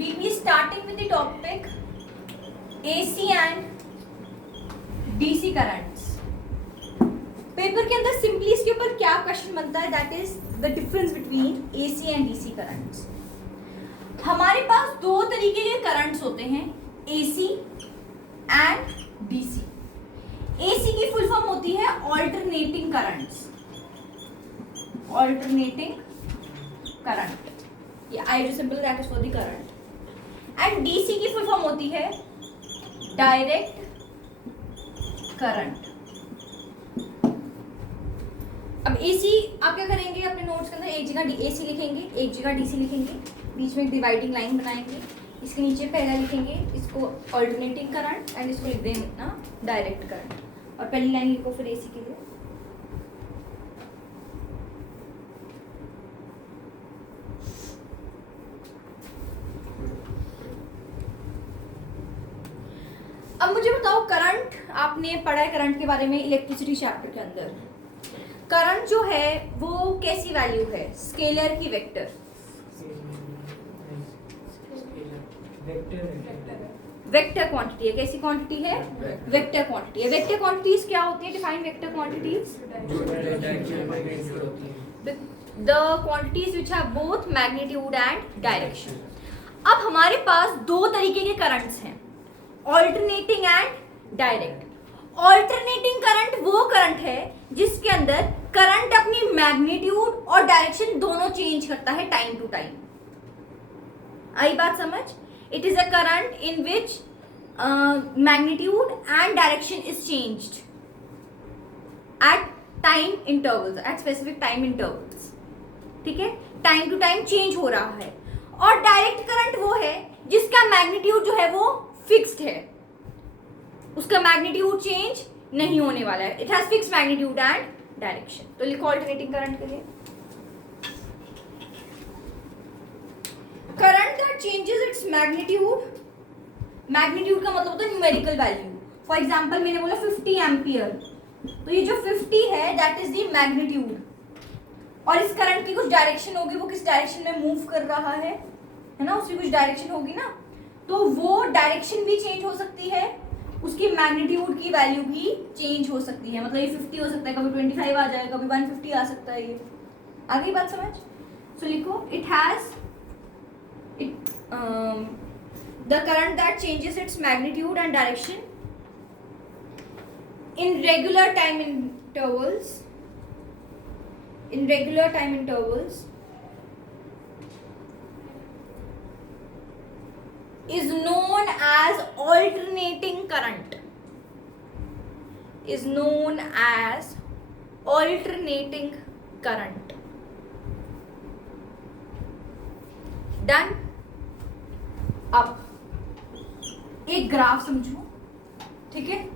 we'll be starting with the topic AC and DC currents. Paper के अंदर simply इसके ऊपर क्या क्वेश्चन बनता है, that is the difference between AC and DC currents. हमारे पास दो तरीके के करंट्स होते हैं, AC एंड DC. AC की फुल फॉर्म होती है ऑल्टरनेटिंग करंट्स, ऑल्टरनेटिंग करंट. ये I जो simple that is for the current. And DC की फुल फॉर्म होती है डायरेक्ट करंट. अब AC आप क्या करेंगे, अपने नोट्स के अंदर एक जगह AC लिखेंगे, एक जगह DC लिखेंगे, बीच में एक डिवाइडिंग लाइन बनाएंगे, इसके नीचे पहला लिखेंगे इसको ऑल्टरनेटिंग करंट एंड इसको लिख देंगे ना डायरेक्ट करंट. और पहली लाइन लिखो फिर AC के लिए. अब मुझे बताओ, करंट आपने पढ़ा है करंट के बारे में इलेक्ट्रिसिटी चैप्टर के अंदर. करंट जो है वो कैसी वैल्यू है, स्केलर की वेक्टर? वेक्टर क्वांटिटी है. कैसी क्वांटिटी है? वेक्टर क्वांटिटी है. वेक्टर क्वांटिटीज क्या होती है? Define vector quantities. The quantities which have both magnitude and direction. अब हमारे पास दो तरीके के करंट्स हैं, alternating and direct. Alternating current वो करंट है जिसके अंदर करंट अपनी मैग्नीट्यूड और डायरेक्शन दोनों चेंज करता है टाइम टू टाइम. आई बात समझ? It is a current in which magnitude and direction is changed at time intervals, at specific time intervals. ठीक है, टाइम टू टाइम चेंज हो रहा है. और डायरेक्ट करंट वो है जिसका मैग्नीट्यूड जो है वो फिक्स्ड है, उसका मैग्नीट्यूड चेंज नहीं होने वाला है. It has fixed magnitude and direction. तो लिखो अल्टरनेटिंग करंट के लिए. Current that changes its magnitude. Magnitude का मतलब होता है न्यूमेरिकल वैल्यू. फॉर एग्जांपल मैंने बोला 50 एम्पियर, तो ये जो 50 है दैट इज द मैग्नीट्यूड. और इस करंट की कुछ डायरेक्शन होगी, वो किस डायरेक्शन में मूव कर रहा है ना, उसकी कुछ डायरेक्शन होगी ना, तो वो डायरेक्शन भी चेंज हो सकती है, उसकी मैग्नीट्यूड की वैल्यू भी चेंज हो सकती है. मतलब ये 50 हो सकता है, कभी 25 आ जाए, कभी 150 आ सकता है. ये आ गई बात समझ? सो लिखो it has the current that changes its magnitude and direction in regular time intervals, in regular time intervals is known as alternating current, is known as alternating current. Done. अब एक ग्राफ समझो, ठीक है.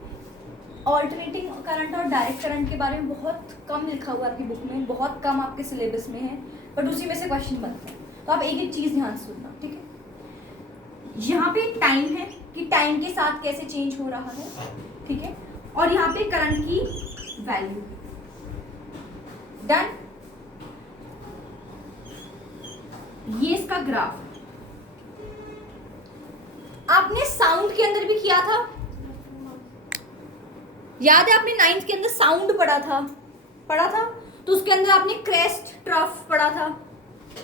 ऑल्टरनेटिंग करंट और direct current के बारे में बहुत कम लिखा हुआ है आपकी बुक में, बहुत कम आपके सिलेबस में है, बट उसी में से क्वेश्चन बनते हैं. तो आप एक एक चीज़ ध्यान से सुनना, ठीक है. यहाँ पे टाइम है कि टाइम के साथ कैसे चेंज हो रहा है, ठीक है. और यहाँ पे करंट की वैल्यू. डन. ये इसका ग्राफ. आपने साउंड के अंदर भी किया था, याद है? आपने 9th के अंदर साउंड पढ़ा था, तो उसके अंदर आपने क्रेस्ट ट्रफ पढ़ा था,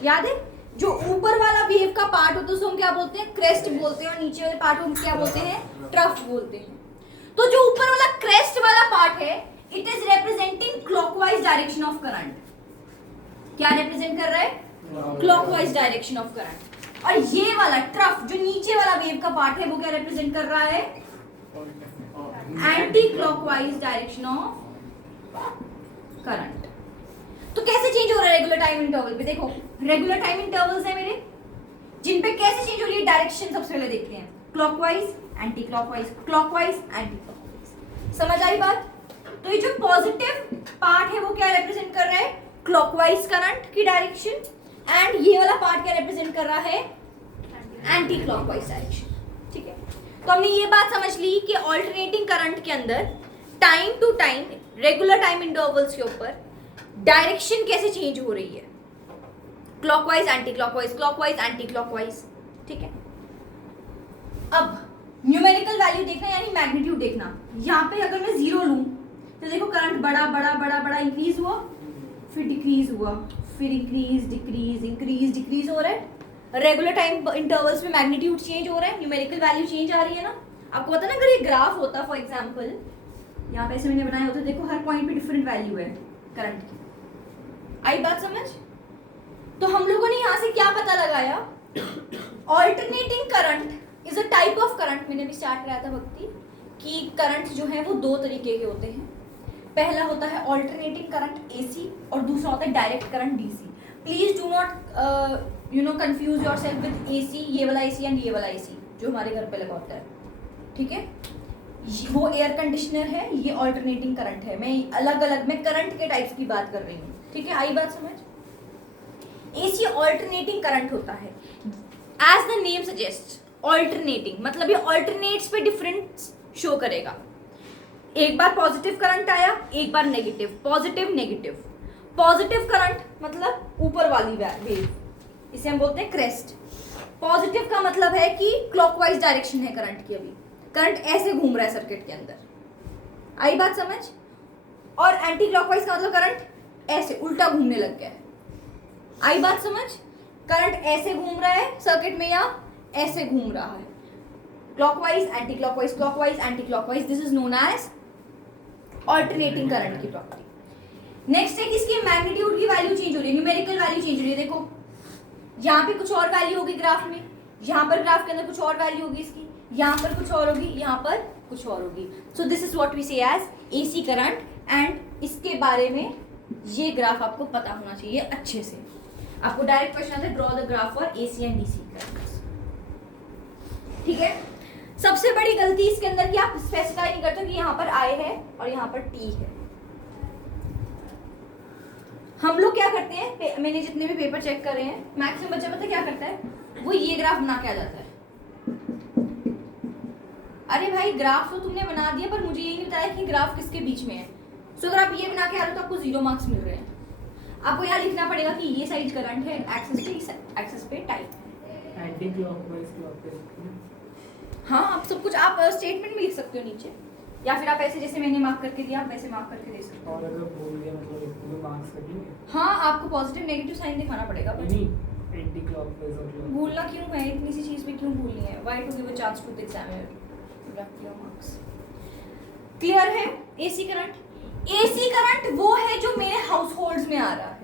याद है? जो ऊपर वाला वेव का पार्ट होता है उसको हम क्या बोलते हैं? क्रेस्ट बोलते हैं. और नीचे वाले पार्ट को हम क्या बोलते हैं? ट्रफ बोलते हैं. तो जो ऊपर वाला क्रेस्ट वाला पार्ट है, it is representing clockwise direction of current. क्या रिप्रेजेंट कर रहा है? Clockwise direction of current. और ये वाला ट्रफ जो नीचे वाला वेव का पार्ट है, वो क्या रिप्रेजेंट कर रहा है? Anti clockwise direction of current. तो कैसे चेंज हो रहा है रेगुलर टाइम इंटरवल पे? देखो रेगुलर टाइम इंटरवल्स है मेरे, जिन पे कैसे चेंज हो रही है डायरेक्शन. सबसे पहले देखते हैं clockwise, anti clockwise, clockwise, anti clockwise. समझ आई बात? तो ये जो पॉजिटिव पार्ट है वो क्या रिप्रेजेंट कर रहा है? क्लॉकवाइज करंट की डायरेक्शन. एंड ये वाला पार्ट क्या रिप्रेजेंट कर रहा है? Anti clockwise direction. ठीक है, तो हमने ये बात समझ ली कि ऑल्टरनेटिंग करंट के अंदर time to time regular time intervals के ऊपर डायरेक्शन कैसे चेंज हो रही है, clockwise anti clockwise, clockwise anti clockwise. ठीक है, अब न्यूमेरिकल वैल्यू देखना यानी मैग्नीट्यूड देखना। यहाँ पे अगर मैं 0 लूँ तो देखो करंट बड़ा बड़ा बड़ा बड़ा इंक्रीज हुआ, फिर डिक्रीज हुआ, फिर इंक्रीज डिक्रीज इंक्रीज डिक्रीज हो रहा है। रेगुलर टाइम इंटरवल्स में मैग्नीट्यूड चेंज हो रहा है, न्यूमेरिकल वैल्यू चेंज आ रही है ना। आपको पता ना अगर ये ग्राफ होता फॉर एग्जांपल, यहाँ पे ऐसे मैंने बनाया होता, देखो हर पॉइंट पे डिफरेंट वैल्यू है करंट की। आई बात समझ? तो हम लोगों ने यहाँ से क्या पता लगाया, alternating current is a type of current. मैंने भी स्टार्ट कराया था भक्ति कि करंट जो है वो दो तरीके के होते हैं। पहला होता है ऑल्टरनेटिंग करंट एसी और दूसरा होता है direct current DC. Please do not confuse yourself with AC, ये वाला एसी एंड ये वाला एसी जो हमारे घर पे लगा होता है, ठीक है। वो एयर कंडीशनर है, ये ऑल्टरनेटिंग करंट है। मैं अलग अलग मैं करंट के टाइप्स की बात कर रही हूँ, ठीक है। आई बात समझ? एसी ऑल्टरनेटिंग करंट होता है, as the name suggest alternating, मतलब ये ऑल्टरनेट्स पे डिफरेंस शो करेगा। एक बार पॉजिटिव करंट आया, एक बार negative, positive negative. Positive current मतलब ऊपर वाली वेव, इसे हम बोलते हैं क्रेस्ट। पॉजिटिव का मतलब है कि क्लॉकवाइज डायरेक्शन है करंट की, अभी करंट ऐसे घूम रहा है सर्किट के अंदर। आई बात समझ? और एंटी क्लॉकवाइज का मतलब करंट ऐसे उल्टा घूमने लग गया है। आई बात समझ? करंट ऐसे घूम रहा है सर्किट में या ऐसे घूम रहा है, clockwise anti clockwise, clockwise anti clockwise. This is known as alternating current की प्रॉपर्टी। नेक्स्ट है कि इसकी मैग्नीट्यूड की वैल्यू चेंज हो रही है, न्यूमेरिकल वैल्यू चेंज हो रही है। देखो यहाँ पे कुछ और वैल्यू होगी ग्राफ में, यहाँ पर ग्राफ के अंदर कुछ और वैल्यू होगी इसकी, यहाँ पर कुछ और होगी, यहाँ पर कुछ और होगी। So this is what we say as AC current, एंड इसके बारे में ये ग्राफ आपको पता होना चाहिए अच्छे से। आपको डायरेक्ट क्वेश्चन आता है draw the graph for AC and DC currents, ठीक है। सबसे बड़ी गलती इसके अंदर कि आप स्पेसिफाई नहीं करते कि यहाँ पर आई है और यहाँ पर टी है। हम लोग क्या करते हैं, मैंने जितने भी पेपर चेक करे हैं, मैक्सिमम बच्चा पता क्या करता है, वो ये ग्राफ बना के आ जाता है। अरे भाई ग्राफ तो तुमने बना दिया, पर मुझे ये नहीं बताया कि ग्राफ किसके बीच में है। सो अगर आप ये बना के आ रहे हो तो आपको 0 मार्क्स मिल रहे हैं। आपको यहाँ लिखना पड़ेगा कि ये साइड करंट है, एक्सिस पे टाइप है, एंटी क्लॉकवाइज। हाँ आप सब कुछ आप स्टेटमेंट में लिख सकते हो नीचे, या फिर आप ऐसे जैसे मैंने मार्क करके दिया आप वैसे मार्क करके दे सकते हो। और अगर भूल गया मतलब पूरे मार्क्स कटेंगे? हाँ आपको पॉजिटिव नेगेटिव साइन दिखाना पड़ेगा। नहीं एंटी क्लॉकवाइज और भूलना क्यों है, इतनी सी चीज में क्यों भूलनी है? Why to give a chance to the examiner to रख योर मार्क्स। क्लियर है? एसी करंट, एसी करंट वो है जो मेरे हाउस होल्ड्स में आ रहा है।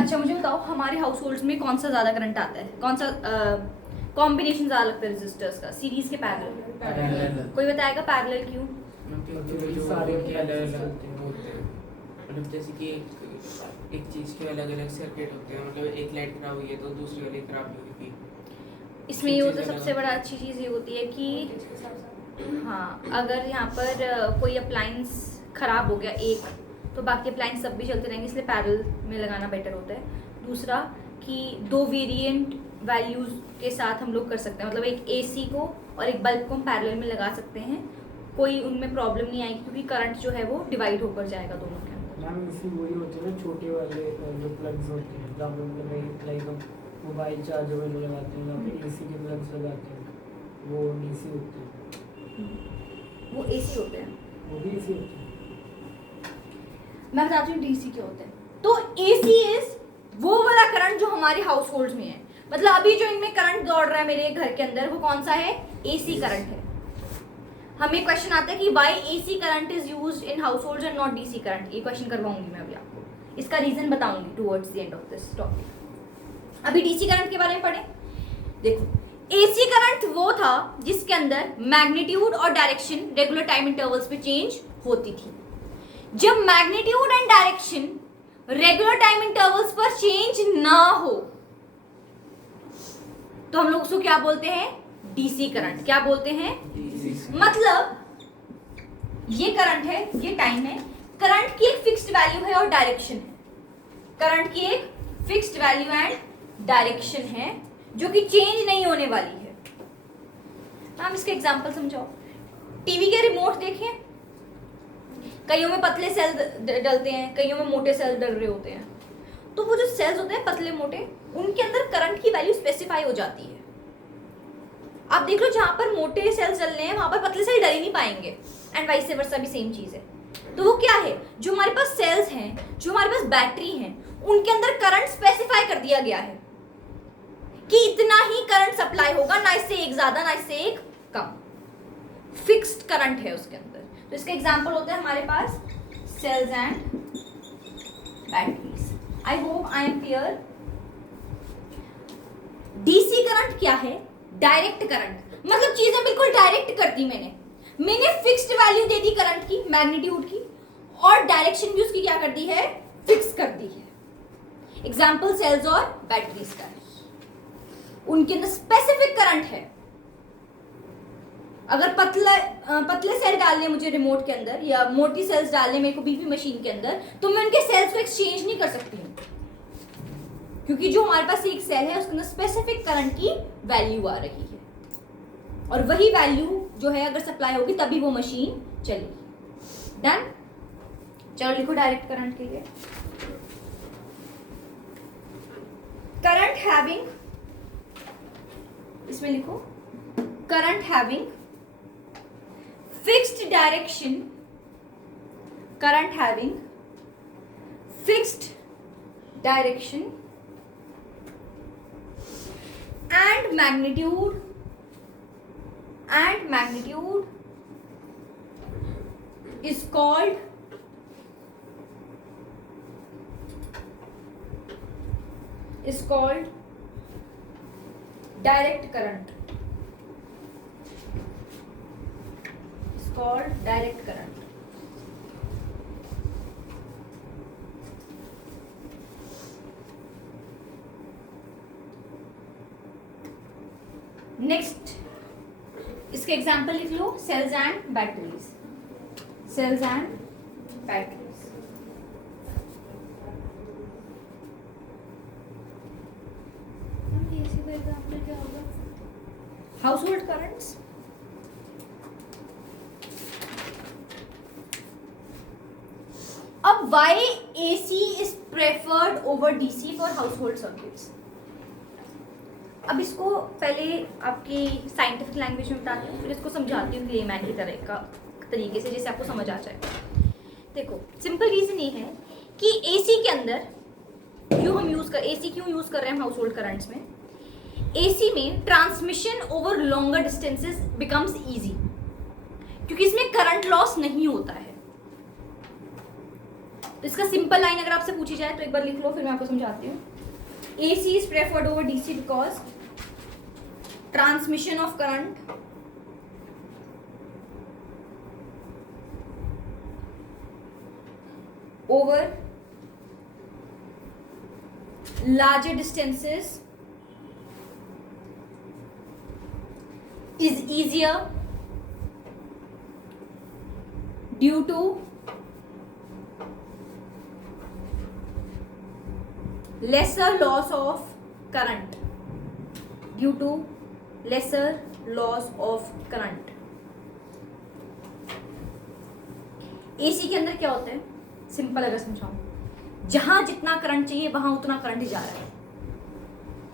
अच्छा मुझे बताओ हमारे हाउस होल्ड्स में कौन सा ज्यादा करंट आता है, कौन सा कॉम्बिनेशन ज्यादा लगता है रेजिस्टर्स का, सीरीज के पैरेलल? कोई बताएगा पैरेलल क्यों? सारे अलग होते हैं। मतलब जैसे कि एक चीज के अलग अलग सर्किट होते हैं, मतलब एक लाइट खराब हुई है तो दूसरी वाली खराब नहीं होगी। इसमें ये होता है, सबसे बड़ा अच्छी चीज़ ये होती है कि हाँ अगर यहाँ पर कोई अप्लायंस खराब हो गया एक, तो बाकी अप्लायंस सब भी चलते रहेंगे, इसलिए पैरेलल में लगाना बेटर होता है। दूसरा कि दो वेरिएंट वैल्यूज़ के साथ हम लोग कर सकते हैं, मतलब एक एसी को और एक बल्ब को हम पैरेलल में लगा सकते हैं, कोई उनमें प्रॉब्लम नहीं आएगी क्योंकि करंट जो है वो डिवाइड होकर जाएगा दोनों के अंदर। मैम इसी वही होते हैं ना छोटे वाले जो प्लग्स होते हैं, जहाँ पे लाइक मोबाइल चार्जर में लगाते हैं, या फिर एसी के प्लग्स लगाते हैं, वो डीसी होते हैं। वो एसी होते हैं, वो भी एसी होते हैं। मैं बताती हूँ डीसी क्या होते हैं। तो एसी इज वो वाला करंट जो हमारे हाउस होल्ड्स में है, मतलब अभी जो इनमें करंट दौड़ रहा है मेरे घर के अंदर वो कौन सा है? एसी करंट है। हमें क्वेश्चन आता है कि why AC current is used in house holds and not DC current. ये क्वेश्चन करवाऊंगी मैं अभी आपको, इसका रीजन बताऊंगी towards the end of this topic. अभी डीसी करंट के बारे में पढ़े। देखो एसी करंट वो था जिसके अंदर मैग्नीट्यूड और डायरेक्शन रेगुलर टाइम इंटरवल्स पे चेंज होती थी। जब magnitude and direction regular time intervals पर चेंज ना हो तो हम लोग उसको क्या बोलते हैं? DC current. क्या बोलते हैं? मतलब ये करंट है, ये टाइम है, करंट की एक फिक्स्ड वैल्यू है और डायरेक्शन है। करंट की एक फिक्स्ड वैल्यू एंड डायरेक्शन है जो कि चेंज नहीं होने वाली है। मैम इसका एग्जांपल समझाओ। टीवी के रिमोट देखिए, कईयों में पतले सेल डलते हैं, कईयों में मोटे सेल डल रहे होते हैं। तो वो जो सेल्स होते हैं पतले मोटे, उनके अंदर करंट की वैल्यू स्पेसिफाई हो जाती है। आप देख लो जहां पर मोटे सेल्स चल रहे हैं वहां पर पतले सेल डल ही नहीं पाएंगे, एंड वाइस वर्सा भी सेम चीज है। तो वो क्या है, जो हमारे पास सेल्स हैं, जो हमारे पास बैटरी हैं, उनके अंदर करंट स्पेसिफाई कर दिया गया है कि इतना ही करंट सप्लाई होगा, ना इससे एक ज्यादा ना इससे एक कम, फिक्स्ड करंट है उसके अंदर। तो इसका एग्जांपल होता है हमारे पास cells and batteries. I hope I am clear. DC current क्या है, डायरेक्ट करंट, मतलब चीजें बिल्कुल डायरेक्ट कर दी मैंने फिक्स्ड वैल्यू दे दी करंट की, मैग्नीट्यूड की, और डायरेक्शन भी उसकी क्या कर दी है, फिक्स कर दी है। एग्जांपल सेल्स और बैटरीज का है, उनके अंदर स्पेसिफिक करंट है। अगर पतले सेल डालने मुझे रिमोट के अंदर, या मोटी सेल्स डालने मेरे को बीपी मशीन के अंदर, तो मैं उनके सेल्स को एक्सचेंज नहीं कर सकती हूँ, क्योंकि जो हमारे पास एक सेल है उसके अंदर स्पेसिफिक करंट की वैल्यू आ रही है, और वही वैल्यू जो है अगर सप्लाई होगी तभी वो मशीन चलेगी। डन। चलो लिखो डायरेक्ट करंट के लिए, करंट हैविंग, इसमें लिखो current having fixed direction, current having fixed direction and magnitude is called direct current, is called direct current। Next इसके एग्जाम्पल लिख लो, cells and batteries, cells and batteries. AC का example क्या होगा, हाउस होल्ड करंट्स। अब why AC is preferred over DC for household circuits. अब इसको पहले आपकी साइंटिफिक लैंग्वेज में बताती हूँ, फिर इसको समझाती हूँ लेमैन की तरह का तरीके से, जैसे आपको समझ आ जाए। देखो सिंपल रीज़न ये है कि एसी के अंदर क्यों हम यूज़ कर, एसी क्यों यूज़ कर रहे हैं हाउस होल्ड करंट्स में। एसी में transmission over longer distances becomes easy, क्योंकि इसमें करंट लॉस नहीं होता है। तो इसका सिंपल लाइन अगर आपसे पूछी जाए तो एक बार लिख लो, फिर मैं आपको समझाती हूँ। AC is preferred over DC because transmission of current over larger distances is easier due to lesser loss of current, due to lesser loss of current। AC के अंदर क्या होता है, सिंपल अगर समझाऊं, जहां जितना करंट चाहिए वहां उतना करंट जा रहा है।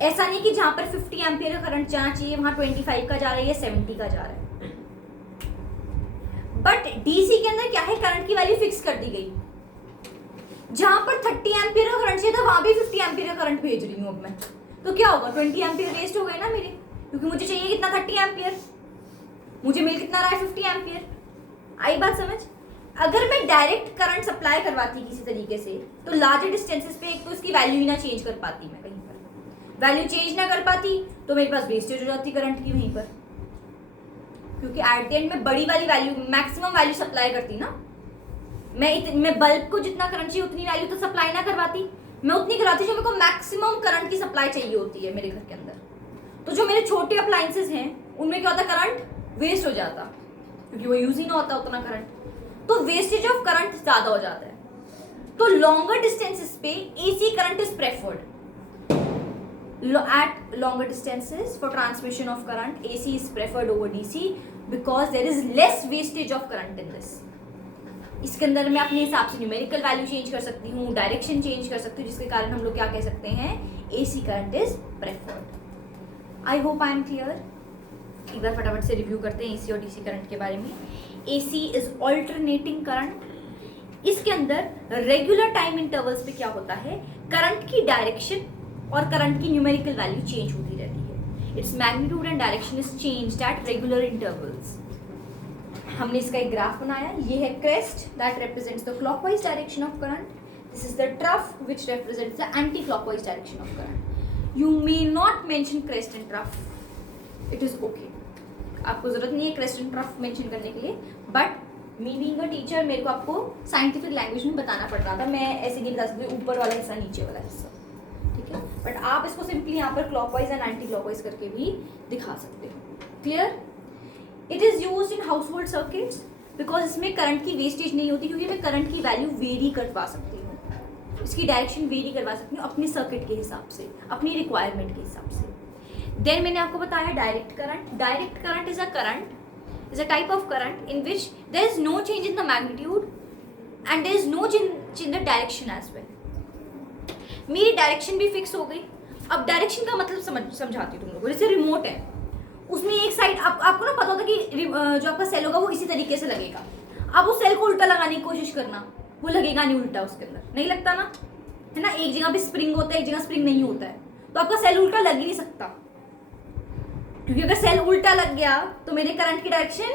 ऐसा नहीं कि जहां पर 50 एम्पियर का करंट जाना चाहिए वहां 25 का जा रहा है या 70 का जा रहा है। बट डीसी के अंदर क्या है, करंट की वैल्यू फिक्स कर दी गई। जहां पर 30 एम्पियर का करंट चाहिए था वहां भी 50 एम्पियर का करंट भेज रही हूँ अब मैं, तो क्या होगा, 20 एम्पियर वेस्ट हो गए ना मेरे, क्योंकि मुझे चाहिए कितना 30 एम्पियर, मुझे मिल कितना रहा है 50 एम्पियर। आई बात समझ। अगर मैं डायरेक्ट करंट सप्लाई करवाती किसी तरीके से, तो लार्जर डिस्टेंसेस पे एक तो उसकी वैल्यू ही ना चेंज कर पाती, मैं कहीं पर वैल्यू चेंज ना कर पाती तो मेरे पास वेस्टेज हो जाती करंट की वहीं पर, क्योंकि एट द एंड में बड़ी वाली वैल्यू, मैक्सिमम वैल्यू सप्लाई करती ना। मैं बल्ब को जितना करंट चाहिए उतनी वैल्यू तो सप्लाई ना करवाती, मैं उतनी करवाती जो मेरे को मैक्सिमम करंट की सप्लाई चाहिए होती है मेरे घर के अंदर। तो जो मेरे छोटे अप्लायंसेस हैं उनमें क्या होता, करंट वेस्ट हो जाता, क्योंकि वो यूज ही ना होता उतना करंट, तो वेस्टेज ऑफ करंट ज्यादा हो जाता है। तो लॉन्गर डिस्टेंसेस पे AC current is preferred, at longer distances for transmission of current AC is preferred over DC because there is less wastage of current in this। इसके अंदर मैं अपने हिसाब से न्यूमेरिकल वैल्यू चेंज कर सकती हूँ, डायरेक्शन चेंज कर सकती हूँ, जिसके कारण हम लोग क्या कह सकते हैं, AC current is preferred. I hope I am clear. एक बार फटाफट से रिव्यू करते हैं AC और DC करंट के बारे में। AC is alternating current. इसके अंदर रेगुलर टाइम इंटरवल्स पे क्या होता है, करंट की डायरेक्शन और करंट की न्यूमेरिकल वैल्यू चेंज होती रहती है। Its magnitude and direction is changed at regular intervals. हमने इसका एक ग्राफ बनाया, ये है crest that represents the clockwise direction of current, this is the trough which represents the anti clockwise direction of current. You may not mention crest and trough, it is okay, आपको जरूरत नहीं है crest and trough mention करने के लिए, but me being a teacher मेरे को आपको साइंटिफिक लैंग्वेज में बताना पड़ रहा था, मैं ऐसे नहीं बता सकती ऊपर वाला हिस्सा नीचे वाला हिस्सा, ठीक है। बट आप इसको सिंपली यहाँ पर क्लॉकवाइज एंड एंटी क्लॉकवाइज करके भी दिखा सकते हो। Clear? It is used in household circuits because इसमें करंट की वेस्टेज नहीं होती, क्योंकि मैं करंट की वैल्यू वेरी करवा सकती हूँ, इसकी डायरेक्शन वेरी करवा सकती हूँ अपने सर्किट के हिसाब से, अपनी रिक्वायरमेंट के हिसाब से। देन मैंने आपको बताया direct current. Direct current is a current, is a type of current in which there is no change in the magnitude and there is no change in the direction as well. मेरी direction भी fix हो गई। अब direction का मतलब समझाती हूँ तुम लोगों को। जैसे रिमोट है, उसमें एक साइड आपको ना पता होता कि जो आपका सेल होगा वो इसी तरीके से लगेगा। अब उस सेल को उल्टा लगाने की कोशिश करना, वो लगेगा नहीं उल्टा, उसके अंदर नहीं लगता ना, है ना। एक जगह पे स्प्रिंग होता है, एक जगह स्प्रिंग नहीं होता है, तो आपका सेल उल्टा लग ही नहीं सकता, क्योंकि अगर सेल उल्टा लग गया तो मेरे करंट की डायरेक्शन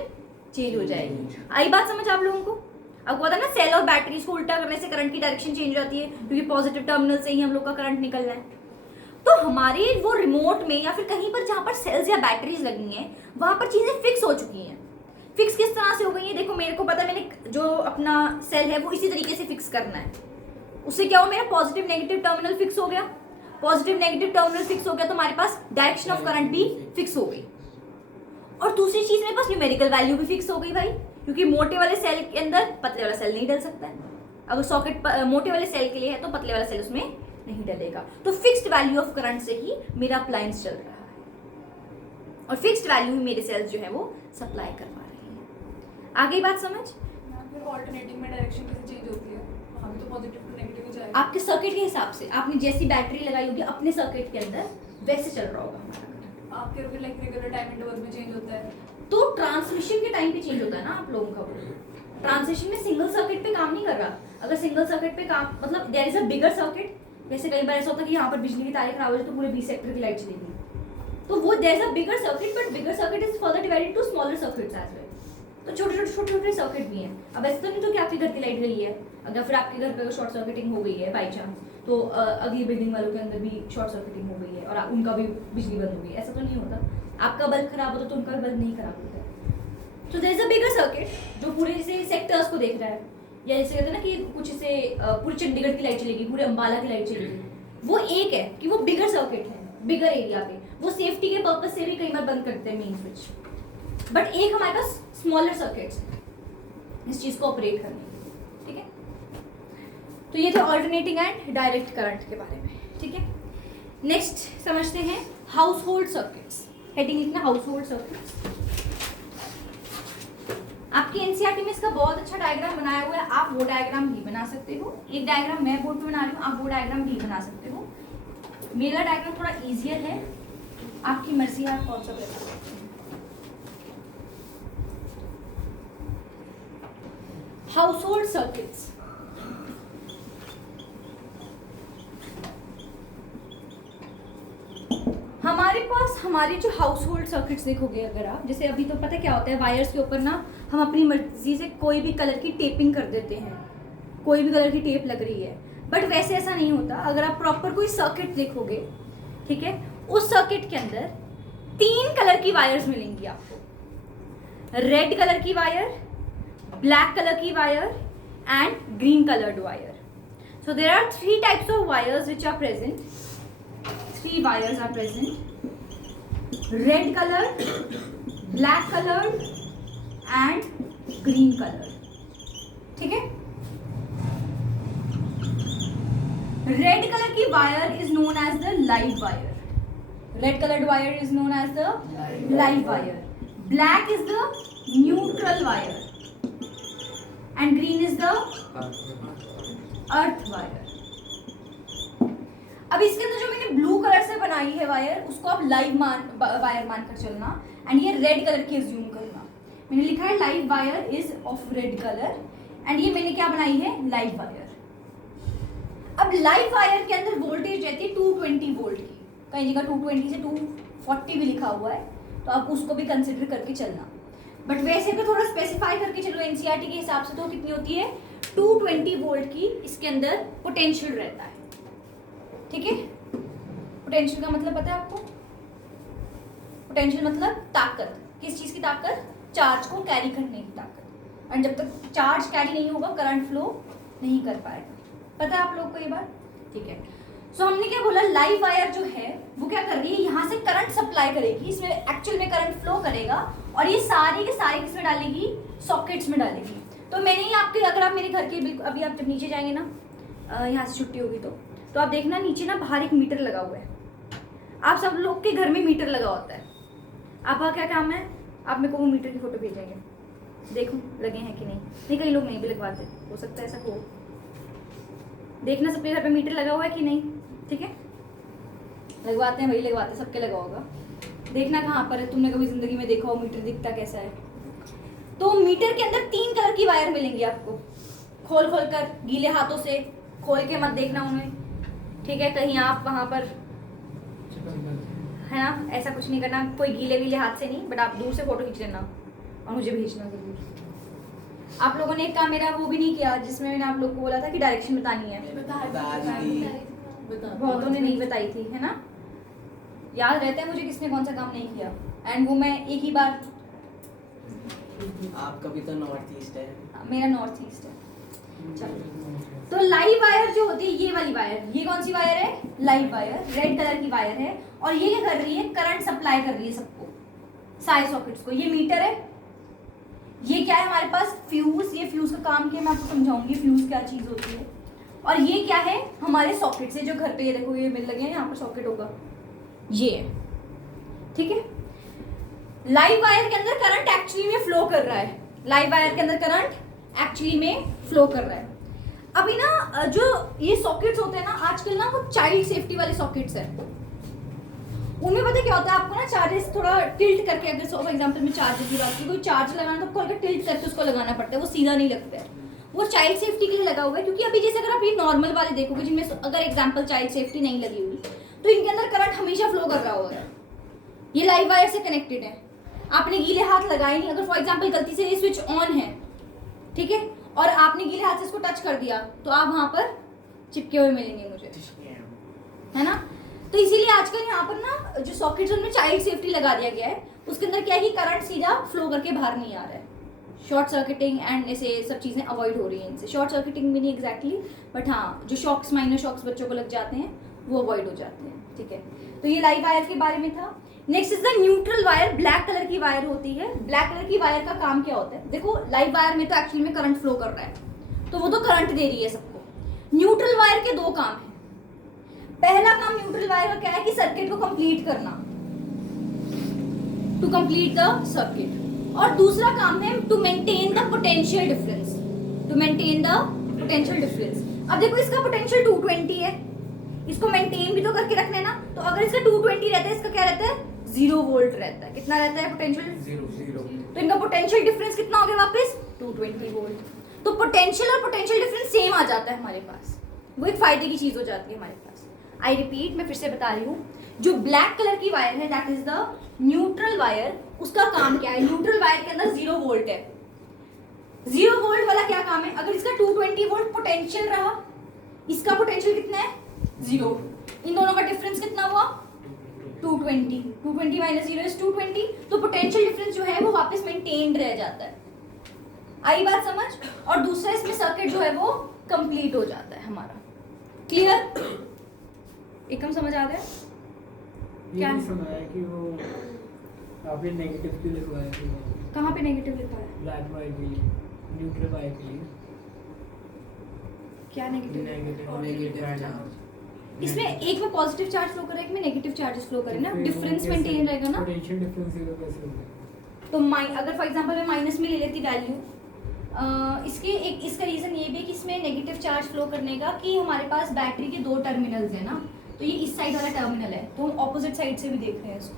चेंज हो जाएगी। आई बात समझ आप लोगों को? आपको पता है ना, सेल और बैटरीज को उल्टा करने से करंट की डायरेक्शन चेंज हो जाती है, क्योंकि पॉजिटिव टर्मिनल से ही हम लोग का करंट निकल रहा है। तो हमारे वो रिमोट में या फिर कहीं पर जहाँ पर सेल्स या बैटरीज लगी हैं, वहां पर चीजें फिक्स हो चुकी हैं। फिक्स किस तरह से हो गई है, देखो मेरे को पता है, मैंने जो अपना सेल है वो इसी तरीके से फिक्स करना है। उससे क्या हो, मेरा पॉजिटिव नेगेटिव टर्मिनल फिक्स हो गया। पॉजिटिव नेगेटिव टर्मिनल फिक्स हो गया तो हमारे पास डायरेक्शन ऑफ करंट भी फिक्स हो गई। और दूसरी चीज मेरे पास न्यूमेरिकल वैल्यू भी फिक्स हो गई भाई, क्योंकि मोटे वाले सेल के अंदर पतले वाला सेल नहीं डल सकता है। अगर सॉकेट मोटे वाले सेल के लिए है तो पतले वाला सेल उसमें नहीं डलेगा। तो फिक्स्ड वैल्यू ऑफ करंट से ही मेरा अप्लायंस चल रहा है और फिक्स्ड वैल्यू ही मेरे सेल्स जो है वो सप्लाई करवा रही है। आगे बात समझ? ऑल्टरनेटिंग में डायरेक्शन कैसे चेंज होती है? हम तो पॉजिटिव टू नेगेटिव हो जाएगा। आपके सर्किट के हिसाब से, आपने जैसी बैटरी लगाई होगी अपने सर्किट के अंदर, वैसे चल रहा होगा हमारा। आपके फिर लाइक रेगुलर टाइम इंटरवल में चेंज होता है, तो ट्रांसमिशन के टाइम पे चेंज होता है ना आप लोगों का। वो ट्रांसमिशन में सिंगल सर्किट पे काम नहीं कर रहा। अगर सिंगल सर्किट पे काम, मतलब there is a bigger circuit, जैसे कई बार ऐसा होता है कि यहाँ पर बिजली की तारें खराब हो जाए तो पूरे 20 सेक्टर की लाइट चलेगी, तो वो there is a bigger circuit, but bigger circuit is further divided to smaller circuits as well. तो छोटे सर्किट भी हैं। अब ऐसा तो नहीं तो कि आपके घर की लाइट गई है, अगर फिर आपके घर पे शॉर्ट सर्किटिंग हो गई है बाई चांस, तो अगली बिल्डिंग वालों के अंदर भी शॉर्ट सर्किटिंग हो गई है और उनका भी बिजली बंद हो गई, ऐसा तो नहीं होता। आपका बल्ब खराब होता तो उनका भी बल्ब नहीं खराब होता। तो there is a bigger circuit जो पूरे जैसे सेक्टर्स को देख रहा है, या जैसे कहते हैं ना कि कुछ से पूरी चंडीगढ़ की लाइट चलेगी, पूरे अंबाला की लाइट चलेगी, वो एक है कि वो बिगर सर्किट है, बिगर एरिया पे। वो सेफ्टी के पर्पज से भी कई बार बंद करते हैं मेन स्विच, बट एक हमारे पास स्मॉलर सर्किट्स है इस चीज को ऑपरेट करने के, ठीक है। तो ये थे ऑल्टरनेटिंग एंड डायरेक्ट करंट के बारे में, ठीक है। नेक्स्ट समझते हैं हाउस होल्ड सर्किट्स। हेडिंग लिखना हाउस होल्ड सर्किट्स। आपकी एनसीईआरटी में इसका बहुत अच्छा डायग्राम बनाया हुआ है, आप वो डायग्राम भी बना सकते हो। एक डायग्राम मैं बोर्ड पे बना रही हूँ, आप वो डायग्राम भी बना सकते हो। मेरा डायग्राम थोड़ा इजियर है, आपकी मर्जी है आप कौन सा बना सकते हैं। हाउस होल्ड सर्किट्स, हमारे पास हमारे जो हाउस होल्ड सर्किट्स देखोगे अगर आप, जैसे अभी तो पता क्या होता है, वायर्स के ऊपर ना हम अपनी मर्जी से कोई भी कलर की टेपिंग कर देते हैं, कोई भी कलर की टेप लग रही है, बट वैसे ऐसा नहीं होता। अगर आप प्रॉपर कोई सर्किट देखोगे, ठीक है, उस सर्किट के अंदर 3 कलर की वायर्स मिलेंगी आपको, रेड कलर की वायर, ब्लैक कलर की wire and green coloured wire. So there are 3 types of wires which are present. 3 wires are present: red colored, black colored and green colored. ठीक है। Red colour की wire is known as the live wire. Red colored wire is known as the live wire. Black is the neutral wire and green is the earth wire. अब इसके अंदर जो मैंने blue colour से बनाई है wire, उसको आप लाइव वायर मानकर चलना, एंड ये रेड कलर की अज्यूम करना। मैंने लिखा है live wire is of red colour, and ये मैंने क्या बनाई है, लाइव वायर। अब लाइव वायर के अंदर वोल्टेज रहती है 220 वोल्ट की, कई जगह 220 से 240 भी लिखा हुआ है, तो आप उसको भी कंसिडर करके चलना। बट वैसे तो थोड़ा स्पेसिफाई करके चलो एनसीईआरटी के हिसाब से, तो कितनी होती है 220 वोल्ट की इसके अंदर पोटेंशियल रहता है। ठीक है, पोटेंशियल का मतलब पता है आपको? पोटेंशियल मतलब ताकत, किस चीज की ताकत? चार्ज को कैरी करने की ताकत। और जब तक चार्ज कैरी नहीं होगा करंट फ्लो नहीं कर पाएगा। पता है आप लोग को ये बात? ठीक है। सो हमने क्या बोला, लाइव वायर जो है वो क्या कर रही है, यहाँ से करंट सप्लाई करेगी, इसमें एक्चुअल में करंट फ्लो करेगा, और ये सारे के सारे किसमें डालेगी, सॉकेट्स में डालेगी। तो मैंने ही आपके, अगर आप मेरे घर के अभी आप जब नीचे जाएंगे ना, यहाँ से छुट्टी होगी तो आप देखना नीचे ना बाहर एक मीटर लगा हुआ है। आप सब लोग के घर में मीटर लगा होता है। आपका क्या काम है, आप मेरे को वो मीटर की फोटो भेजेंगे, देखो लगे हैं कि नहीं कई लोग नहीं भी लगवाते, हो सकता है ऐसा हो। देखना सबके घर पे मीटर लगा हुआ है कि नहीं, ठीक है? लगवाते हैं, वही लगवाते हैं, सबके लगा होगा। देखना कहाँ पर है, तुमने कभी जिंदगी में देखा हो मीटर दिखता कैसा है। तो मीटर के अंदर 3 कलर की वायर मिलेंगी आपको, खोल कर, गीले हाथों से खोल के मत देखना उन्हें, ठीक है? कहीं आप वहाँ पर है ना, ऐसा कुछ नहीं करना, कोई गीले हाथ से नहीं, बट आप दूर से फोटो खींच लेना और मुझे भेजना जरूर। आप लोगों ने एक काम मेरा वो भी नहीं किया, जिसमें मैंने आप लोग को बोला था कि डायरेक्शन बतानी है, बहुतों ने नहीं बताई थी, है ना? याद रहता है मुझे किसने कौन सा काम नहीं किया, एंड वो मैं एक ही बार। आपका भी तो नॉर्थ ईस्ट है। मेरा नॉर्थ ईस्ट है। चलो, तो लाइव वायर जो होती है, ये वाली वायर, ये कौन सी वायर है, लाइव वायर, रेड कलर की वायर है, और ये क्या कर रही है, करंट सप्लाई कर रही है सबको, सारे सॉकेट्स को। ये मीटर है, ये क्या है हमारे पास, फ्यूज। ये फ्यूज का काम क्या, मैं आपको समझाऊंगी फ्यूज क्या चीज होती है। और ये क्या है, हमारे सॉकेट से जो घर पे, ये देखो ये मिल लगे हैं, यहाँ पर सॉकेट होगा, ये है, ठीक है? लाइव वायर के अंदर करंट एक्चुअली में फ्लो कर रहा है, लाइव वायर के अंदर करंट एक्चुअली में फ्लो कर रहा है। अभी ना जो ये सॉकेट्स होते हैं ना आजकल ना, वो चाइल्ड सेफ्टी वाले सॉकेट्स हैं। उनमें पता क्या होता है, आपको ना चार्जेस थोड़ा टिल्ट करके, अगर फॉर एग्जांपल में चार्जर की बात की, कोई चार्ज लगाना तो आपको टिल्ट करके उसको लगाना पड़ता है, वो सीधा नहीं लगता है। वो चाइल्ड सेफ्टी के लिए लगा हुआ है, क्योंकि अभी जैसे अगर आप ये नॉर्मल वाले देखोगे जिनमें अगर एग्जाम्पल चाइल्ड सेफ्टी नहीं लगी हुई, तो इनके अंदर करंट हमेशा फ्लो कर रहा होगा। ये लाइव वायर से कनेक्टेड है, आपने गीले हाथ लगाए नहीं, अगर फॉर एग्जाम्पल गलती से ये स्विच ऑन है, ठीक है, और आपने गीले हाथ से इसको टच कर दिया, तो आप वहां पर चिपके हुए मिलेंगे मुझे, है ना? तो इसीलिए आजकल यहाँ पर ना जो सॉकेट्स उनमें चाइल्ड सेफ्टी लगा दिया गया है, उसके अंदर क्या है कि करंट सीधा फ्लो करके बाहर नहीं आ रहा है। शॉर्ट सर्किटिंग एंड ऐसे सब चीज़ें अवॉइड हो रही हैं इनसे। शॉर्ट सर्किटिंग भी नहीं एग्जैक्टली, बट हाँ जो शॉक्स, माइनर शॉक्स बच्चों को लग जाते हैं वो अवॉइड हो जाते हैं, ठीक है? तो ये लाइव वायर के बारे में था। Next is the neutral wire, black colour की वायर होती है। ब्लैक कलर की वायर का काम क्या होता है, देखो लाइव वायर में तो एक्चुअली में करंट फ्लो कर रहा है, तो वो तो करंट दे रही है सबको। न्यूट्रल वायर के 2 काम है। पहला काम न्यूट्रल वायर का क्या है कि सर्किट को कंप्लीट करना, टू कंप्लीट द सर्किट, और दूसरा काम है to maintain the potential difference, to maintain the potential difference. अब देखो इसका पोटेंशियल 220 है, इसको मेंटेन भी तो करके रखना है ना, तो अगर इसका 220 रहता है, इसका क्या रहता है 0 वोल्ट रहता है। कितना रहता है पोटेंशियल? 0। तो इनका पोटेंशियल डिफरेंस कितना हो गया वापस 220 वोल्ट। तो पोटेंशियल और पोटेंशियल डिफरेंस सेम आ जाता है हमारे पास, वो एक फायदे की चीज हो जाती है हमारे पास। आई रिपीट, मैं फिर से बता रही हूँ, जो ब्लैक कलर की वायर है that is the neutral wire, उसका काम क्या है, न्यूट्रल वायर के अंदर 0 वोल्ट है। 0 वोल्ट वाला क्या काम है, अगर इसका 220 वोल्ट पोटेंशियल रहा, इसका पोटेंशियल कितना है 0, इन दोनों का डिफरेंस कितना हुआ 220, 220 माइनस 0 इज 220, तो पोटेंशियल डिफरेंस जो है वो वापस मेंटेन्ड रह जाता है। आई बात समझ? और दूसरा इसमें सर्किट जो है वो कंप्लीट हो जाता है हमारा। क्लियर? एकदम समझ आ रहा है? क्या समझ आया कि वो आपने नेगेटिव क्यों लिखवाया है? कहाँ पे नेगेटिव लिखा है? ब्लैक वायर के लिए, न्यूट्रल वायर के लिए क्या नेगेटिव? नेगेटिव इसमें एक में पॉजिटिव चार्ज फ्लो करे, एक में नेगेटिव चार्जेस फ्लो करे ना, डिफरेंस मेंटेन रहेगा ना। पोटेंशियल डिफरेंस कैसे होगा? तो अगर फॉर एग्जांपल मैं माइनस में ले लेती वैल्यू, इसके एक इसका रीज़न ये भी है कि इसमें नेगेटिव चार्ज फ्लो करने का कि हमारे पास बैटरी के 2 टर्मिनल्स हैं ना, तो ये इस साइड वाला टर्मिनल है, तो हम ऑपोजिट साइड से भी देख रहे हैं इसको,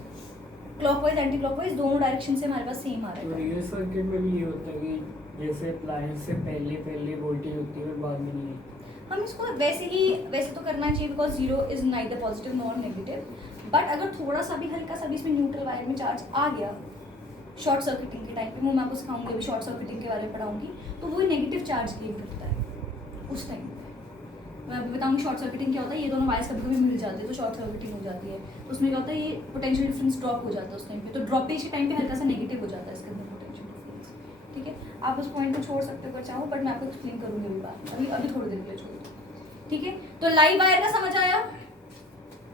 क्लॉकवाइज एंटी क्लॉकवाइज दोनों डायरेक्शन से हमारे पास सेम आ रहा तो है। रियल सर्किट में भी ये होता है कि जैसे अप्लायंस से पहले वोल्टेज होती है और बाद में नहीं होती। हम इसको वैसे तो करना चाहिए because zero is neither positive nor negative, but अगर थोड़ा सा भी हल्का सा भी इसमें न्यूट्रल वायर में चार्ज आ गया शॉर्ट सर्किटिंग के टाइम पे, वो मैं आपको सिखाऊंगी अभी शॉर्ट सर्किटिंग के बारे में पढ़ाऊंगी, तो वो नेगेटिव चार्ज गिव करता है उस टाइम पे। मैं अभी बताऊंगी शॉर्ट सर्किटिंग क्या होता है, ये दोनों वायर्स कभी कभी मिल जाती है तो शॉर्ट सर्किटिंग हो जाती है, तो उसमें क्या होता है ये पोटेंशियल डिफरेंस ड्रॉप हो जाता है उस टाइम पे, तो ड्रॉपेज के टाइम पे हल्का सा नेगेटिव हो जाता है इसके अंदर पोटेंशियल डिफरेंस। ठीक है, आप उस पॉइंट को छोड़ सकते हो अगर चाहो, बट मैं आपको एक्सप्लेन करूंगी अभी बात, अभी थोड़ी देर के लिए छोड़ दो। ठीक है, तो लाइव वायर का समझ आया,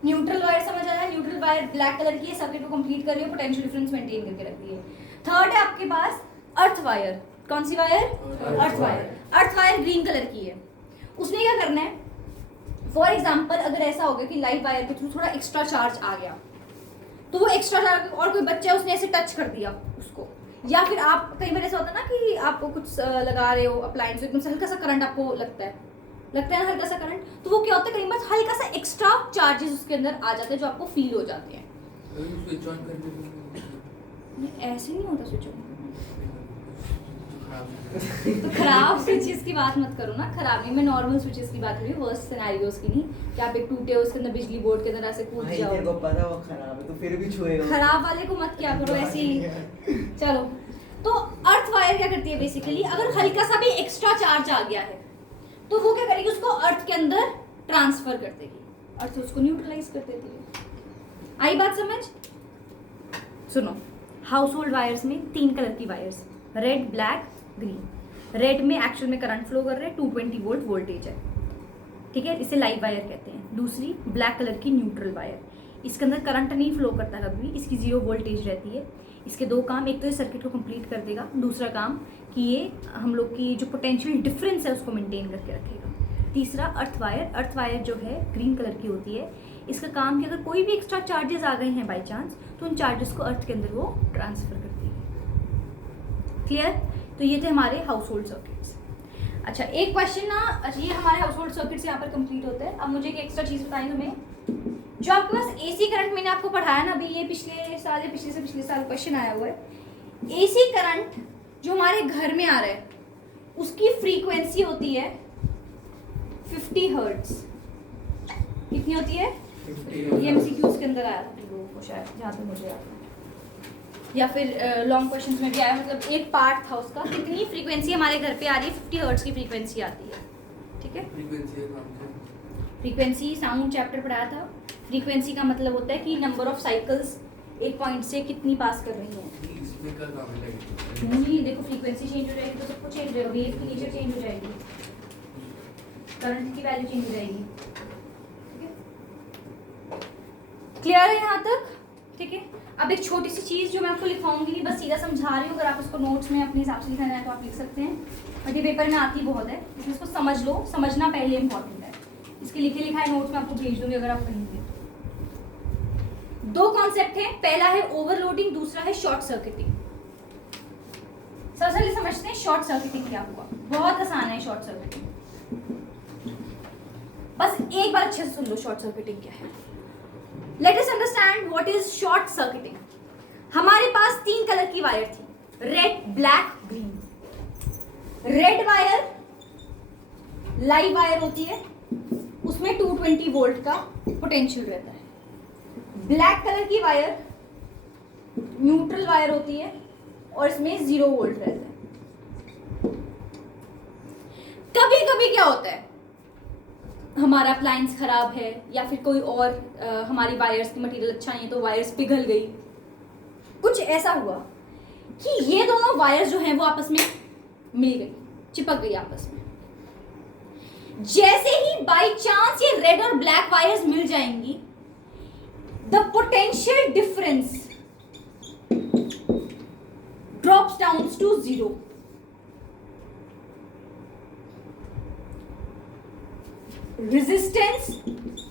न्यूट्रल वायर समझ आया, न्यूट्रल वायर ब्लैक कलर की है, सर्किट को कंप्लीट कर रही है, पोटेंशियल डिफरेंस मेंटेन करके रखती है। थर्ड है आपके पास अर्थ वायर, कौन सी wire? Earth wire. Earth wire green colour की है, उसमें क्या करना है, फॉर एग्जाम्पल अगर ऐसा हो गया कि लाइव वायर के थ्रू थोड़ा एक्स्ट्रा चार्ज आ गया, तो वो एक्स्ट्रा चार्ज और कोई बच्चा है उसने ऐसे टच कर दिया उसको, या फिर आप कई बार ऐसा होता है ना कि आपको कुछ लगा रहे हो अप्लायंस, एकदम से हल्का सा करंट आपको लगता है ना हल्का सा करंट, तो वो क्या होता है कई बार हल्का सा एक्स्ट्रा चार्जेस उसके अंदर आ जाते हैं जो आपको फील हो जाते हैं। स्विच ऑन कर दो, ऐसे नहीं होता स्विच ऑन, खराब तो खराब स्विचेस की बात मत करो ना, खराब नहीं, मैं नॉर्मल स्विचेस की बात कर रही हूँ, वर्स्ट सिनेरियोज की नहीं कि आप एक टूटे हो उसके अंदर बिजली बोर्ड के अंदर ऐसे कूद भाई जाओ, तेरे को पता वो खराब है तो फिर भी छुएगा। खराब वाले को मत क्या करो ऐसे ही। चलो, तो अर्थ वायर क्या करती है बेसिकली, अगर हल्का सा भी एक्स्ट्रा चार्ज आ गया है तो वो क्या करेगी, उसको अर्थ के अंदर ट्रांसफर कर देगी, अर्थ उसको न्यूट्रलाइज कर देती है। आई बात समझ? सुनो, हाउस होल्ड वायर्स में 3 कलर की wires, red black green. Red में एक्चुअल में करंट फ्लो कर रहे हैं, 220 वोल्ट वोल्टेज है, ठीक है, इसे लाइव वायर कहते हैं। दूसरी ब्लैक कलर की न्यूट्रल वायर, इसके अंदर करंट नहीं फ्लो करता कभी भी, इसकी 0 वोल्टेज रहती है। इसके 2 काम, एक तो ये सर्किट को कंप्लीट कर देगा, दूसरा काम कि ये हम लोग की जो पोटेंशियल डिफरेंस है उसको मेंटेन करके रखेगा। तीसरा अर्थ वायर जो है ग्रीन कलर की होती है, इसका काम कि अगर कोई भी एक्स्ट्रा चार्जेस आ गए हैं बाई चांस, तो उन चार्जेस को अर्थ के अंदर वो ट्रांसफर करती है। क्लियर? तो ये थे हमारे हाउस होल्ड सर्किट्स। अच्छा, एक क्वेश्चन ना, अच्छा ये हमारे हाउस होल्ड सर्किट्स यहाँ पर कंप्लीट होते हैं। अब मुझे एक एक्स्ट्रा चीज़ बताएं तुम्हें, जो आपके पास एसी करंट मैंने आपको पढ़ाया ना अभी, ये पिछले साल या पिछले साल क्वेश्चन आया हुआ है। एसी करंट जो हमारे घर में आ रहा है उसकी फ्रीक्वेंसी होती है 50 हर्ट्ज। कितनी होती है? ये एमसीक्यूज के अंदर आया था वो शायद, जहाँ तक मुझे याद है, या फिर लॉन्ग क्वेश्चंस में भी आया, मतलब एक पार्ट था उसका, कितनी फ्रीक्वेंसी हमारे घर पे आ रही है, 50 हर्ट्ज की फ्रीक्वेंसी आती है। ठीक है, फ्रीक्वेंसी साउंड चैप्टर पढ़ाया था। फ्रीक्वेंसी का मतलब होता है कि नंबर ऑफ साइकिल्स एक पॉइंट से कितनी पास कर रही है। इसमें का काम है, नहीं, देखो फ्रीक्वेंसी चेंज हो जाएगी तो सब कुछ चेंज हो जाएगा, वेव की नेचर चेंज हो जाएगी, करंट की वैल्यू चेंज हो जाएगी। ठीक है, क्लियर है यहाँ तक? ठीक है, अब एक छोटी सी चीज़ जो मैं आपको लिखवाऊंगी, नहीं बस सीधा समझा रही हूँ, अगर आप उसको नोट्स में अपने हिसाब से लिखना चाहें तो आप लिख सकते हैं, बट ये पेपर में आती बहुत है, इसलिए इसको समझ लो, समझना पहले इंपॉर्टेंट है। इसके लिखे लिखाए नोट्स में आपको भेज दूंगी अगर आप कहेंगे। 2 कॉन्सेप्ट है, पहला है ओवरलोडिंग, दूसरा है शॉर्ट सर्किटिंग। सबसे पहले समझते हैं शॉर्ट सर्किटिंग क्या हुआ। बहुत आसान है शॉर्ट सर्किटिंग, बस एक बार अच्छे से सुन लो शॉर्ट सर्किटिंग क्या है। Let us understand what is short circuiting. हमारे पास 3 कलर की वायर थी, red black green. Red wire live wire होती है, उसमें 220 वोल्ट का पोटेंशियल रहता है। ब्लैक कलर की वायर न्यूट्रल वायर होती है और इसमें 0 वोल्ट रहता है। कभी कभी क्या होता है, हमारा अप्लायंस खराब है या फिर कोई और हमारी वायर्स की मटेरियल अच्छा नहीं है तो वायर्स पिघल गई, कुछ ऐसा हुआ कि ये दोनों वायर्स जो हैं वो आपस में मिल गई, चिपक गई आपस में। जैसे ही बाय चांस ये रेड और ब्लैक वायर्स मिल जाएंगी, the potential difference drops down to 0. Resistance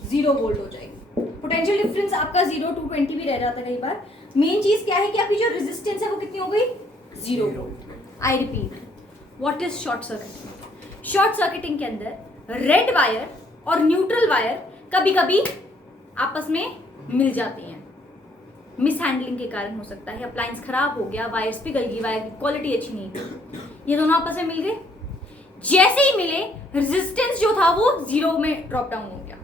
0 volt हो जाएगी। पोटेंशियल डिफरेंस आपका 0 220 भी रह जाता है कई बार। मेन चीज क्या है कि आपकी जो रेजिस्टेंस है वो कितनी हो गई? 0। I repeat, what is short circuiting? Short circuiting के अंदर रेड वायर और न्यूट्रल वायर कभी कभी आपस में मिल जाती हैं, मिसहैंडलिंग के कारण हो सकता है, अप्लायंस खराब हो गया, वायर्स पिघल गई, वायर की क्वालिटी अच्छी नहीं थी, ये दोनों आपस में मिल गए। जैसे ही मिले रेजिस्टेंस जो था वो 0 में ड्रॉप डाउन हो गया।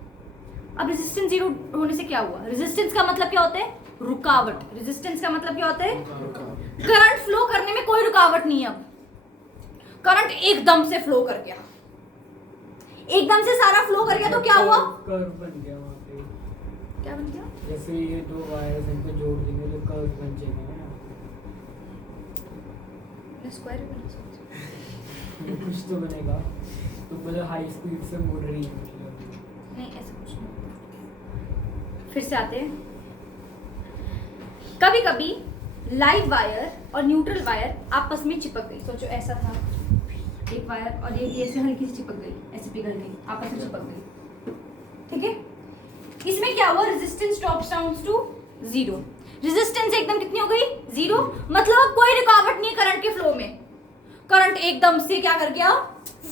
अब रेजिस्टेंस 0 होने से क्या हुआ? रेजिस्टेंस का मतलब क्या होता है? रुकावट। रेजिस्टेंस का मतलब क्या होता है? करंट फ्लो करने में कोई रुकावट नहीं है। अब करंट एकदम से फ्लो कर गया, एकदम से सारा फ्लो कर गया तो क्या हुआ? कर्व बन गया वहाँ पे। क्या बन गया? जैसे ये दो वायर्स इनको जोड़ देंगे तो कर्व बन जाएगा ना। स्क्वायर बन सकता तो कुछ तो बनेगा। तो मतलब हाई स्पीड से मुड़ रही है मतलब। नहीं, ऐसा कुछ नहीं। फिर से आते हैं। कभी कभी लाइव वायर और न्यूट्रल वायर आपस में चिपक गई। सोचो ऐसा था एक वायर और ये ऐसे हल्की सी चिपक गई, ऐसे पिघल गई, आपस में चिपक गई, ठीक है। इसमें क्या हुआ? Resistance drops down to 0। Resistance एकदम कितनी हो गई? 0। मतलब कोई रुकावट नहीं है करंट के फ्लो में। करंट एकदम से क्या कर गया?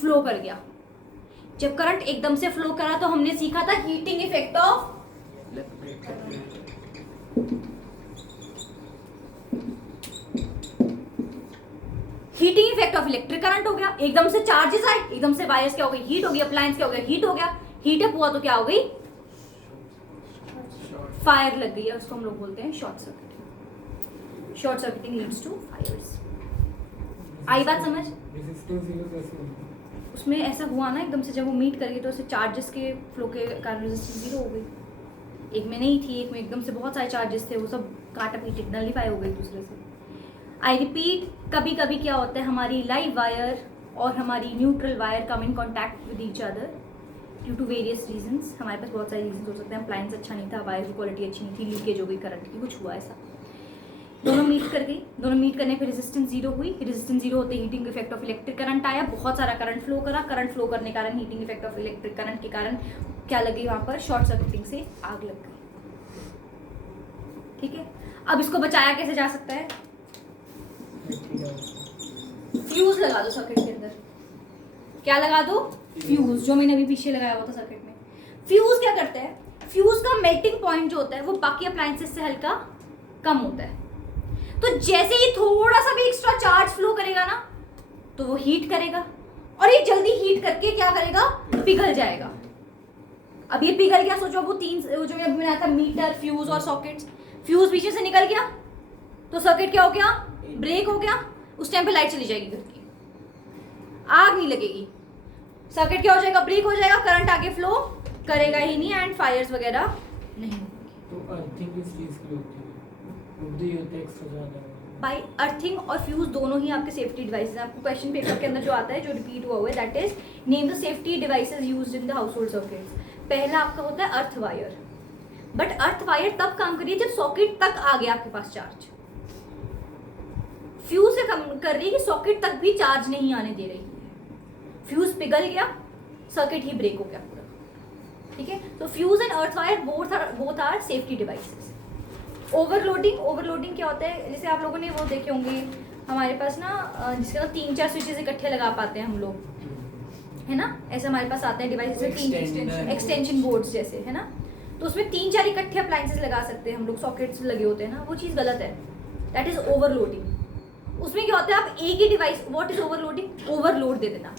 फ्लो कर गया। जब करंट एकदम से फ्लो करा तो हमने सीखा था heating effect of heating effect of electric current हो गया। एकदम से चार्जेस आए, एकदम से वायर्स क्या हो गई? हीट हो गई। अप्लायंस क्या हो गया? हीट हो गया। हीट अप हुआ तो क्या हो गई? फायर लग गई है, उसको हम लोग बोलते हैं short circuiting. Short circuiting leads to fires. आई बात समझ? रेजिस्टेंस 0 कैसे होगी? उसमें ऐसा हुआ ना, एकदम से जब वो मीट कर गई तो उससे चार्जेस के फ्लो के कारण रेजिस्टेंस 0 हो गई। एक में नहीं थी, एक में एकदम से बहुत सारे चार्जेस थे, वो सब काटा पीटे नलीफाई हो गई दूसरे से। आई रिपीट, कभी कभी क्या होता है, हमारी लाइव वायर और हमारी neutral wire come in contact with each other due to various reasons. हमारे पास बहुत सारे रीजंस हो सकते हैं। अप्लायंस अच्छा नहीं था, वायर की क्वालिटी अच्छी नहीं थी, लीकेज हो गई करंट की, कुछ हुआ ऐसा। दोनों मीट कर गई, दोनों मीट करने पर रेजिस्टेंस 0 हुई। रेजिस्टेंस 0 होते heating effect of electric current आया, बहुत सारा करंट फ्लो करा। करंट फ्लो करने के कारण heating effect of electric current के कारण क्या लगी? वहां पर शॉर्ट सर्किटिंग से आग लग गई, ठीक है। अब इसको बचाया कैसे जा सकता है? फ्यूज लगा दो सर्किट के अंदर। क्या लगा दो? फ्यूज, जो मैंने अभी पीछे लगाया हुआ था सर्किट में। फ्यूज क्या करता है? फ्यूज का मेल्टिंग पॉइंट जो होता है वो बाकी अप्लायंसेस से हल्का कम होता है। तो जैसे ही थोड़ा सा भी एक्स्ट्रा चार्ज फ्लो करेगा ना तो वो हीट करेगा, और ये जल्दी हीट करके क्या करेगा? पिघल जाएगा। अब ये पिघल गया, सोचो वो तीन जो मैंने बनाया था मीटर, फ्यूज और सॉकेट्स, फ्यूज पीछे से निकल गया तो सर्किट क्या हो गया? ब्रेक हो गया। उस टाइम पे लाइट चली जाएगी घर की, आग नहीं लगेगी, सर्किट क्या हो जाएगा? ब्रेक हो जाएगा, करंट आगे फ्लो करेगा ही नहीं एंड फायर्स वगैरह नहीं होंगी। तो अर्थिंग किस चीज़ की होती है? बुद्धि होता है एक्स्ट्रा ज़्यादा। बाई अर्थिंग और फ्यूज दोनों ही आपके सेफ्टी डिवाइसेस हैं। आपको क्वेश्चन पेपर के अंदर जो आता है, जो रिपीट हुआ हुआ है, that is name the safety devices used in the household circuits. पहला आपका होता है earth wire. But earth wire तब काम करिए जब सॉकेट तक आ गया आपके पास चार्ज। फ्यूज से कम कर रही है कि सॉकेट तक भी चार्ज नहीं आने दे रही है। फ्यूज पिघल गया, सर्किट ही ब्रेक हो गया पूरा, ठीक है। तो fuse and earth wire both are safety devices. Overloading क्या होता है? जैसे आप लोगों ने वो देखे होंगे हमारे पास ना, जिसके अंदर 3-4 स्विचेस इकट्ठे लगा पाते हैं हम लोग, है ना। ऐसे हमारे पास आते हैं डिवाइसेस, एक्सटेंशन बोर्ड्स जैसे, है ना। तो उसमें 3-4 इकट्ठे अप्लायंसेस लगा सकते हैं हम लोग, सॉकेट्स लगे होते हैं ना, वो चीज़ गलत है। That is overloading. उसमें क्या होता है, आप एक ही device, what is overloading? Overload दे देना।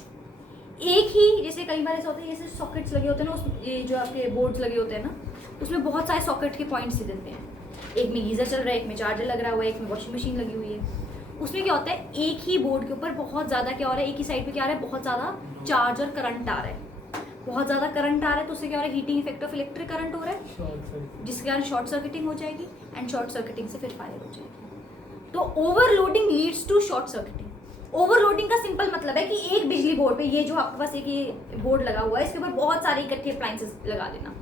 एक ही, जैसे कई बार ऐसा होता है, जैसे सॉकेट्स लगे होते हैं ना, उस ये जो आपके बोर्ड्स लगे होते हैं ना, उसमें बहुत सारे सॉकेट के पॉइंट्स दे देते हैं। एक में गीजर चल रहा है, एक में चार्जर लग रहा हुआ है, एक में वॉशिंग मशीन लगी हुई है। उसमें क्या होता है, एक ही बोर्ड के ऊपर बहुत ज़्यादा क्या हो रहा है, एक ही साइड पे क्या आ रहा है, बहुत ज़्यादा चार्ज और करंट आ रहा है। बहुत ज़्यादा करंट आ रहा है तो उससे क्या हो रहा है, heating effect of electric current हो रहा है, जिसके कारण शॉर्ट सर्किटिंग हो जाएगी एंड शॉर्ट सर्किटिंग से फिर फायर हो जाएगी। तो overloading leads to short circuiting. Overloading का सिंपल मतलब है कि एक बिजली बोर्ड पे, ये जो आपके पास एक ये बोर्ड लगा हुआ है, इसके ऊपर बहुत सारे इकट्ठे अप्लायंसेस लगा देना।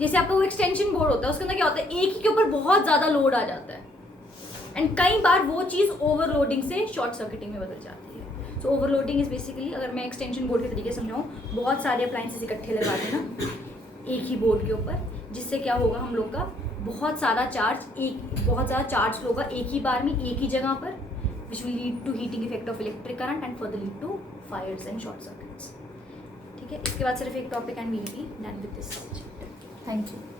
जैसे आपका वो एक्सटेंशन बोर्ड होता है, उसके अंदर क्या होता है, एक ही के ऊपर बहुत ज़्यादा लोड आ जाता है एंड कई बार वो चीज़ ओवरलोडिंग से शॉर्ट सर्किटिंग में बदल जाती है। सो ओवरलोडिंग इज बेसिकली, अगर मैं एक्सटेंशन बोर्ड के तरीके से समझाऊँ, बहुत सारे अप्लायंसेस इकट्ठे लगा देना एक ही बोर्ड के ऊपर, जिससे क्या होगा, हम लोग का बहुत ज़्यादा चार्ज फ्लो होगा एक ही बार में, एक ही जगह पर, which will lead to heating effect of electric current and further lead to fires and short circuits. ठीक है, इसके बाद सिर्फ एक topic and we'll be done with this chapter. Thank you.